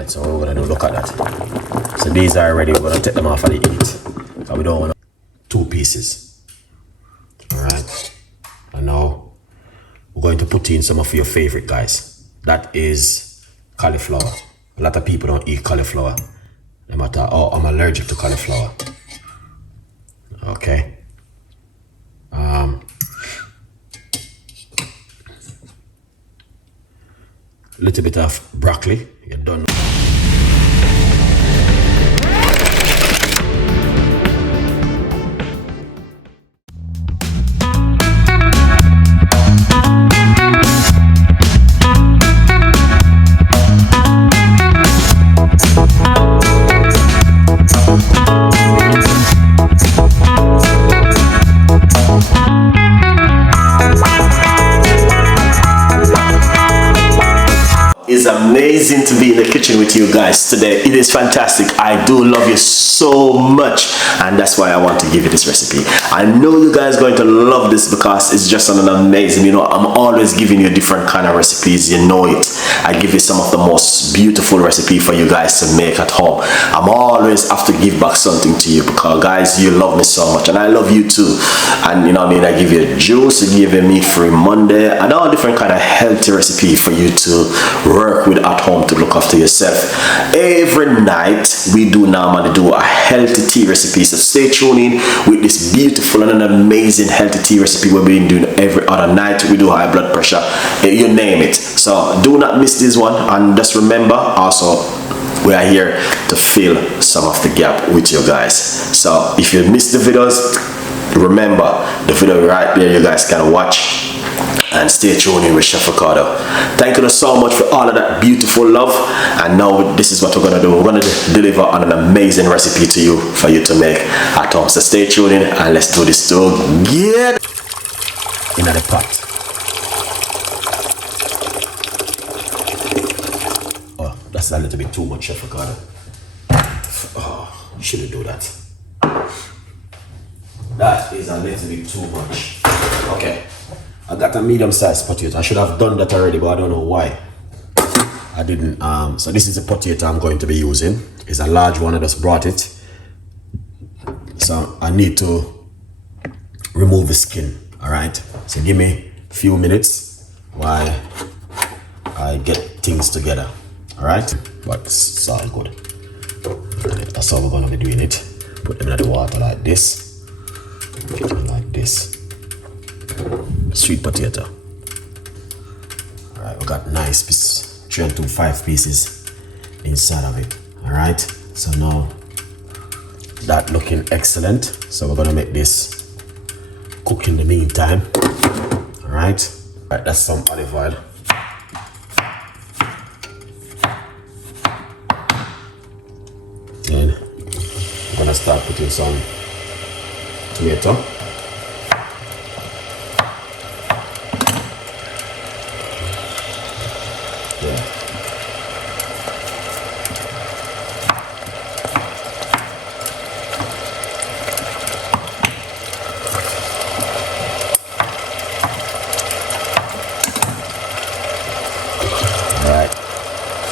Alright, so what we're gonna do, look at that. So these are ready, we're gonna take them off of the heat. So we don't want 2 pieces. Alright. And now we're going to put in some of your favorite, guys. That is cauliflower. A lot of people don't eat cauliflower. No matter, oh, I'm allergic to cauliflower. Okay. Little bit of broccoli. You're done. It's amazing to be in the kitchen with you guys today. It is fantastic. I do love you so much, and that's why I want to give you this recipe. I know you guys are going to love this because it's just an amazing, you know, I'm always giving you different kind of recipes, you know it. I give you some of the most beautiful recipe for you guys to make at home. I'm always have to give back something to you because guys, you love me so much and I love you too. And you know what I mean, I give you juice, I give you meat-free Monday, and all different kind of healthy recipe for you to work with at home to look after yourself. Every night we do normally do a healthy tea recipe, so stay tuned in with this beautiful and an amazing healthy tea recipe we've been doing every other night. We do high blood pressure, you name it. So do not miss this one, and just remember also we are here to fill some of the gap with you guys. So if you missed the videos, remember the video right there, you guys can watch. And stay tuned in with Chef Ricardo. Thank you so much for all of that beautiful love. And now this is what we're gonna do. We're gonna deliver on an amazing recipe to you for you to make at home. So stay tuned in and let's do this together. In the pot. Oh, that's a little bit too much, Chef Ricardo. Oh, you shouldn't do that. That is a little bit too much. Okay. I got a medium-sized potato. I should have done that already, but I don't know why I didn't. So this is a potato I'm going to be using. It's a large one. I just brought it. So I need to remove the skin. All right. So give me a few minutes while I get things together. All right. But it's all good. That's how we're gonna be doing it. Put them in the water like this. Get them like this. Sweet potato. All right, we got nice piece, 3 to 5 pieces inside of it. All right, so now that looking excellent. So we're gonna make this cook in the meantime. All right, that's some olive oil. Then I'm gonna start putting some tomato.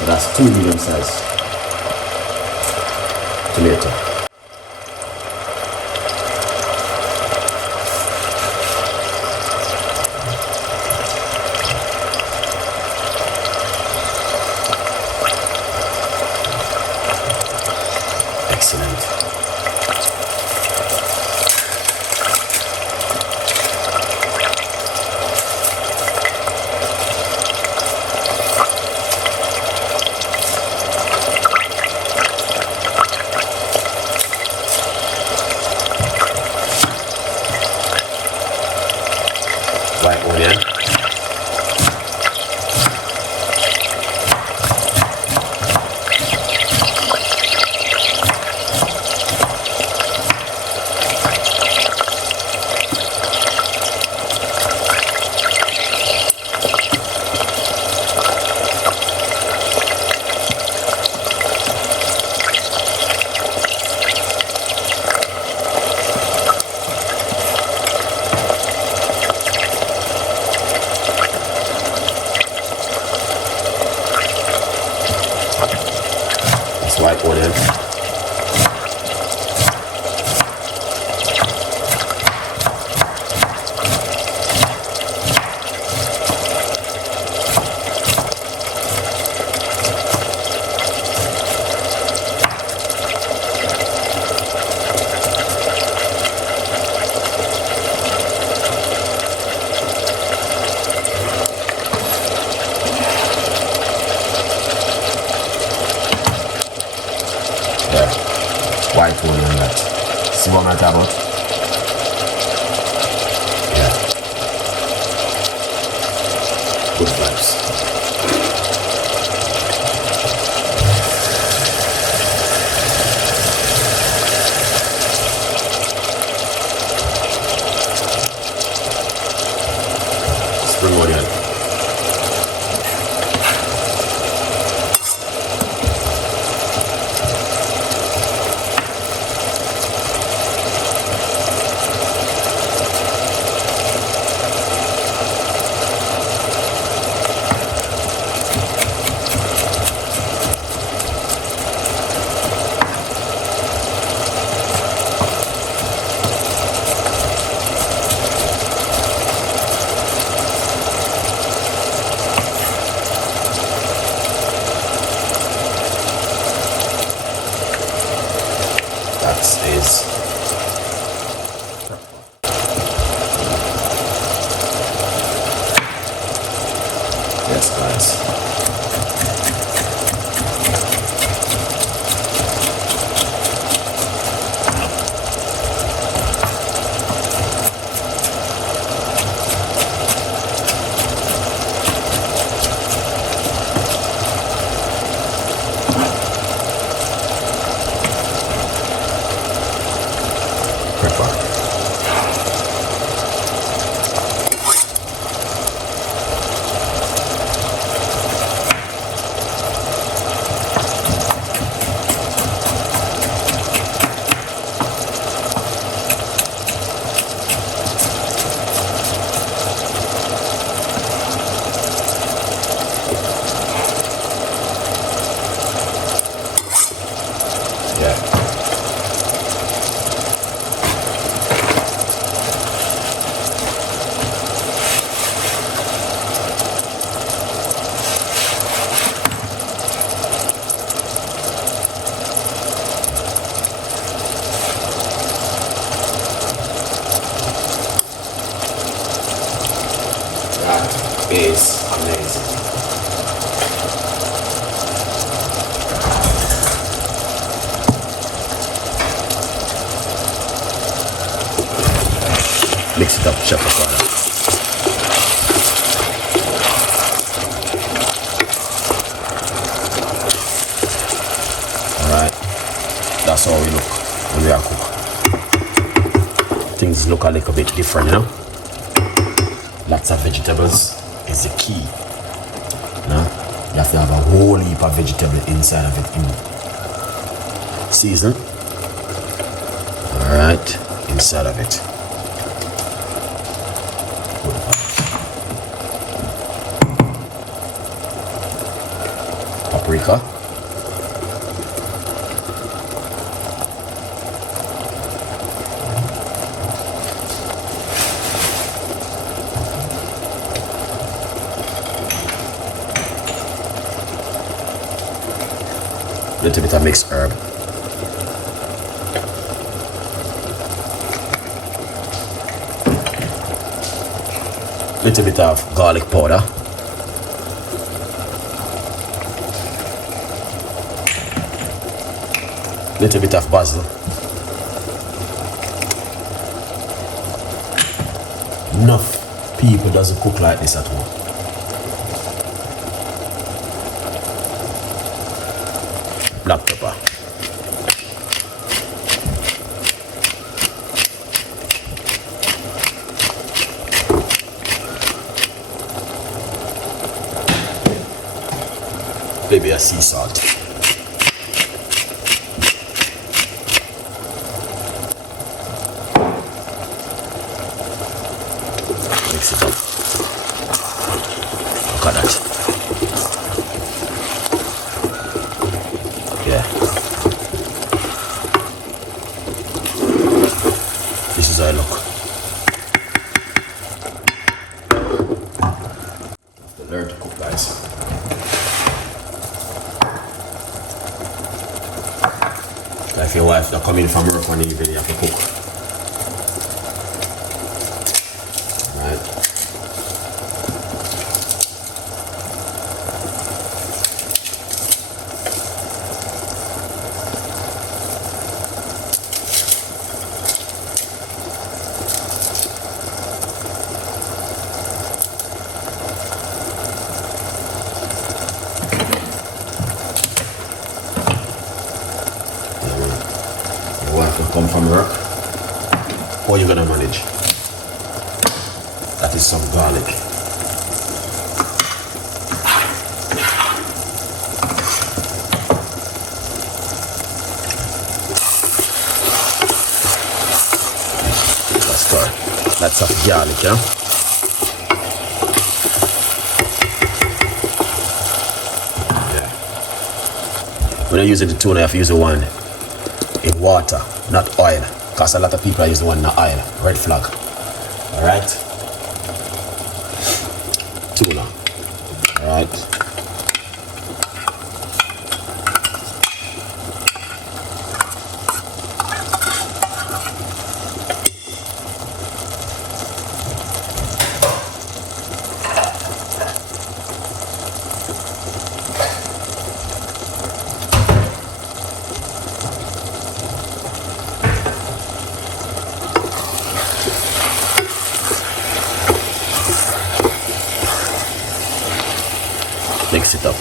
That's 2 medium-sized tomato. Excellent. white onion. White onion on that. See what I'm talking about? Yeah. Good vibes. Spring onion. Is yes, guys. Is amazing. Mix it up, Chef Ricardo. Alright, that's how we look when we are cook. Things look a little bit different, you know? Lots of vegetables is the key. No? You have to have a whole heap of vegetable inside of it. Season. Alright, inside of it. Paprika. Little bit of mixed herb. Little bit of garlic powder. Little bit of basil. Enough people doesn't cook like this at home. Black pepper. Maybe a sea salt. Mix it up. Look at that. Yeah. So if your wife not coming from work one evening, you have to cook. Right. Come from work, how are you gonna manage? That is some garlic. That's good. That's some garlic, yeah? Yeah. When I'm using the tuna, I have to use the one in water, not oil, because a lot of people use the one in oil. Red flag. All right, tuna. All right. Mix it up.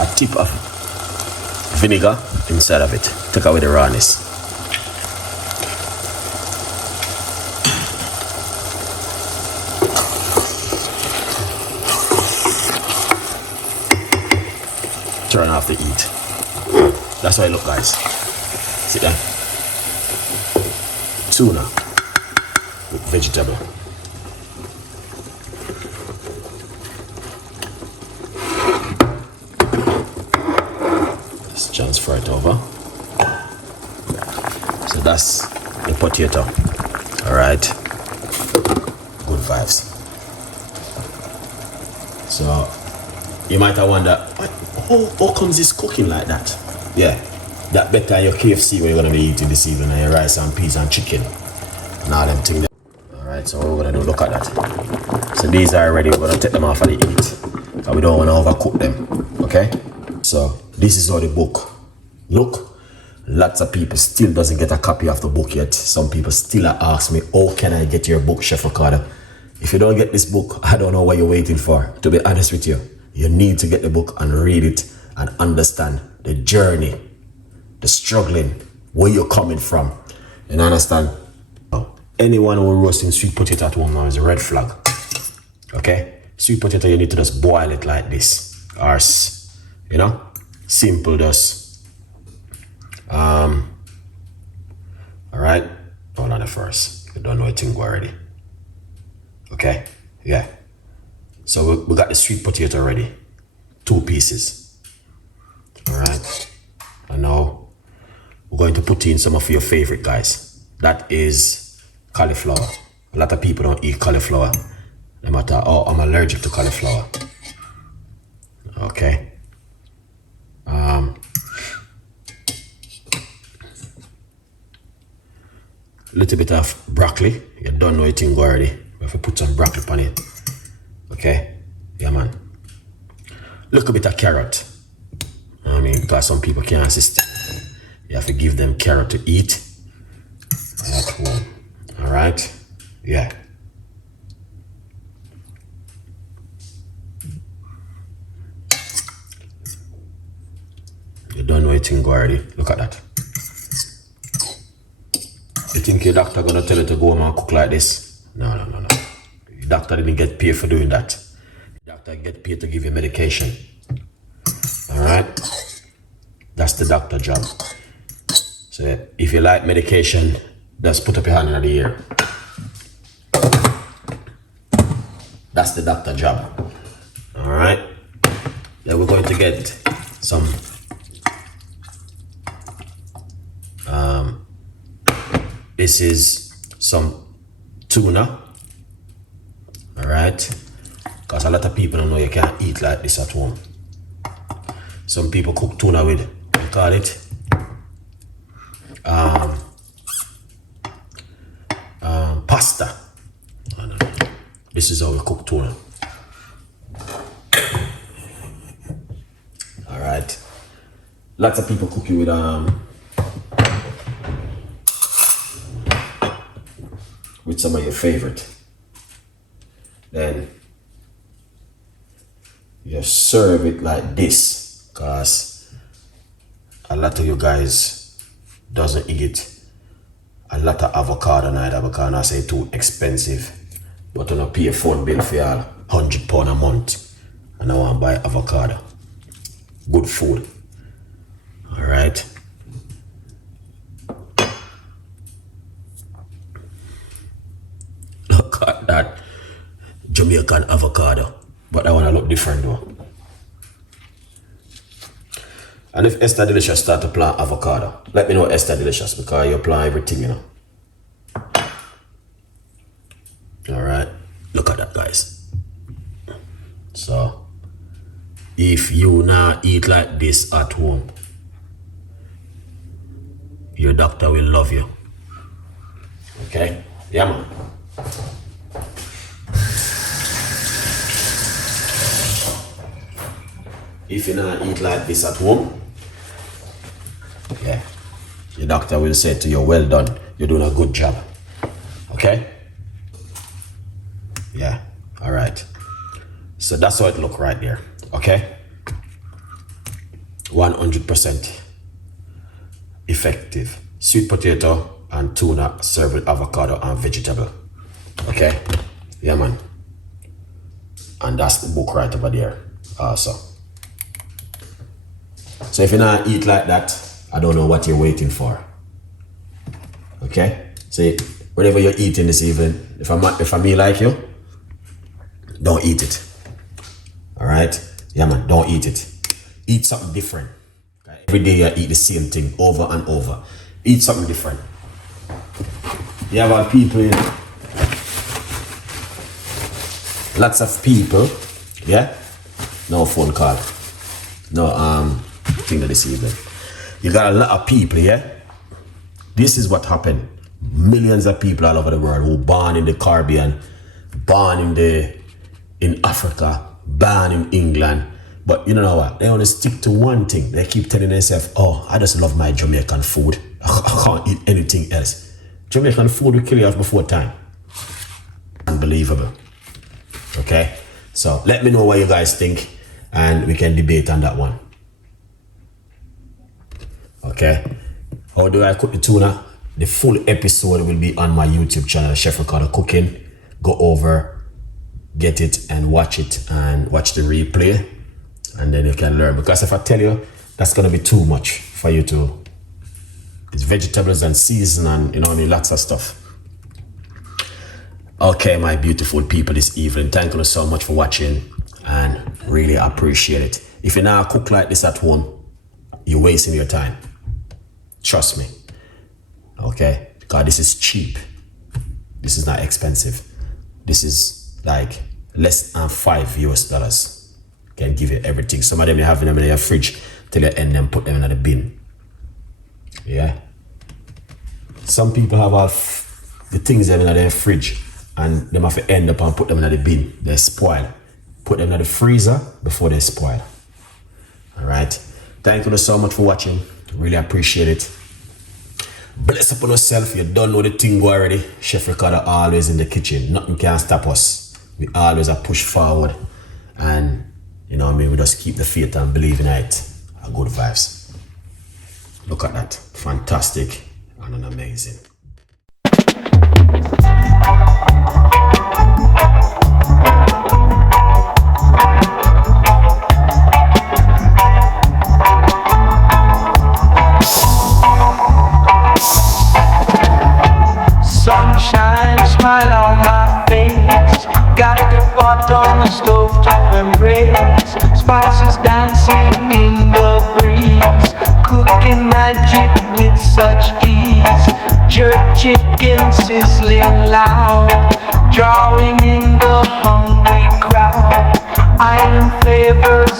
A tip of vinegar inside of it. Take away the rawness. Turn off the heat. That's how it look, guys. See that? Tuna with vegetable. Let's transfer it over. So that's the potato. All right. Good vibes. So you might have wondered, how comes this cooking like that? Yeah, that better your KFC when you're gonna be eating this evening, and your rice and peas and chicken and all them things. Alright, so what we're gonna do, look at that. So these are ready, we're gonna take them off of the heat, because we don't wanna overcook them, okay? So this is how the book look. Lots of people still doesn't get a copy of the book yet. Some people still ask me, oh, can I get your book, Chef Ricardo? If you don't get this book, I don't know what you're waiting for, to be honest with you. You need to get the book and read it and understand the journey, the struggling, where you're coming from. And understand, anyone who roasting sweet potato at home now is a red flag. Okay? Sweet potato, you need to just boil it like this. Or, you know, simple just. All right? Hold on first. You don't know it already. Okay? Yeah. So we got the sweet potato ready. 2 pieces. All right. And now we're going to put in some of your favorite, guys. That is cauliflower. A lot of people don't eat cauliflower. No matter, oh, I'm allergic to cauliflower. Okay. Little bit of broccoli. You don't know it already. We have to put some broccoli on it. Okay, yeah, man. Look a bit of carrot. I mean, because some people can't assist. You have to give them carrot to eat at home. All right, yeah. You don't know anything already. Look at that. You think your doctor gonna tell you to go home and cook like this? No. The doctor didn't get paid for doing that. The doctor get paid to give you medication. All right? That's the doctor job. So if you like medication, just put up your hand in the air. That's the doctor job. All right? Then we're going to get some This is some tuna. All right, because a lot of people don't know you can't eat like this at home. Some people cook tuna with, we call it pasta. This is how we cook tuna. All right, lots of people cook it with some of your favorite. Then you serve it like this, because a lot of you guys doesn't eat a lot of avocado neither, because I say too expensive. But I don't pay a phone bill for y'all £100 a month and I want to buy avocado. Good food. All right. Look at that Jamaican avocado, but that one look different though. And if Esther Delicious start to plant avocado, let me know Esther Delicious, because you plant everything, you know. All right, look at that, guys. So if you now eat like this at home, your doctor will love you. Okay, yeah man. If you not eat like this at home, yeah, your doctor will say to you, well done, you're doing a good job. Okay? Yeah, all right. So that's how it look right there. Okay? 100% effective. Sweet potato and tuna served with avocado and vegetable. Okay? Yeah, man. And that's the book right over there also. So if you not eat like that, I don't know what you're waiting for. Okay? So whatever you're eating this evening, if I'm me like you, don't eat it. All right? Yeah, man, don't eat it. Eat something different. Okay? Every day you eat the same thing over and over. Eat something different. You have people, lots of people, yeah? No phone call. No thing of this evening. You got a lot of people, yeah? This is what happened. Millions of people all over the world who born in the Caribbean, born in Africa, born in England. But you know what? They only stick to one thing. They keep telling themselves, oh, I just love my Jamaican food. I can't eat anything else. Jamaican food will kill you off before time. Unbelievable. Okay? So let me know what you guys think and we can debate on that one. Okay? How do I cook the tuna? The full episode will be on my YouTube channel, Chef Ricardo Cooking. Go over, get it and watch the replay, and then you can learn. Because if I tell you, that's gonna be too much for you to. It's vegetables and season and you know what I mean, lots of stuff. Okay, my beautiful people this evening, thank you so much for watching and really appreciate it. If you now cook like this at home, you're wasting your time. Trust me. Okay, because this is cheap. This is not expensive. This is like less than $5 can give you everything. Some of them you have them in your fridge till you end them, put them in the bin. Yeah. Some people have all the things in their fridge and them have to end up and put them in the bin. They spoil. Put them in the freezer before they spoil. All right. Thank you so much for watching. Really appreciate it. Bless upon yourself. You don't know the thing already. Chef Ricardo always in the kitchen. Nothing can stop us. We always are push forward. And you know what I mean? We just keep the faith and believe in it. Good vibes. Look at that. Fantastic and amazing. Sunshine, smile on my face. Got the pot on the stove to embrace. Spices dancing in the breeze. Cooking magic with such ease. Jerk chicken sizzling loud, drawing in the hungry crowd. Island flavors